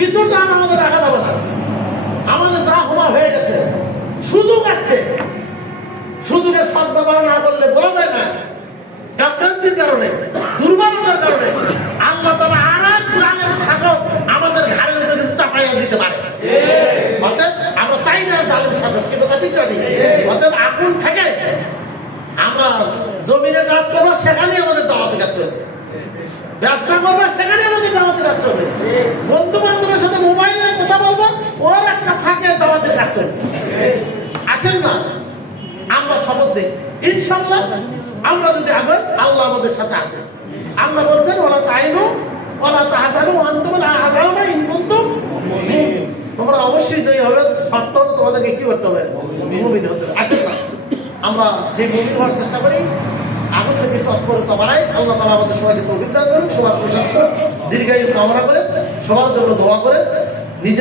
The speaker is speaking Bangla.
কিছুটা আমাদের রাখা যাবে না। আমাদের যা হওয়া হয়ে গেছে, সুযোগ আছে, সুযোগের সদ্ব্যবহার না করলে বলা যায় না। গাফলতির কারণে, দুর্বলতার কারণে আল্লাহ তাআলা আরেক জালেম শাসক আমাদের ঘাড়ের উপরে কিছু চাপাইয়া দিতে পারে। অতএব আমরা চাই না জালেম শাসক, কিন্তু ঠিক নেই। অতএব আগুন থেকে আমরা জমিনে কাজ করবো, সেখানেই আমাদের দাওয়াতি কাজ চলবে। ব্যবসা করবো, সেখানে আমাদের দাওয়াতি কাজ চলবে। বন্ধু বান্ধবের সাথে মোবাইলে কথা বলবো, ওর একটা ফাঁকে দাওয়াতের কাজ চলবে। আসেন না, আমরা শপথ দিই ইনশাআল্লাহ আমরা যদি আগে আল্লাহ আমাদের সাথে আসে। আল্লাহ বলছেন ওরা তাইনু ওরা তাহাতানু আনতুমুল আ'লাউনা ইন কুনতুম মুমিনিন। তোমরা অবশ্যই জয়ী হবে, শর্ত হলো তোমাদেরকে কি করতে হবে? মুমিন হতে হবে। আসেন না আমরা যে মুমিন হওয়ার চেষ্টা করি, আগুন থেকে তৎপরতা বাড়াই। আল্লাহ তাআলা আমাদের সবাইকে তৌফিক দান করুন, সবার সুস্বাস্থ্য দীর্ঘায়ু কামনা করে, সবার জন্য দোয়া করে, নিজের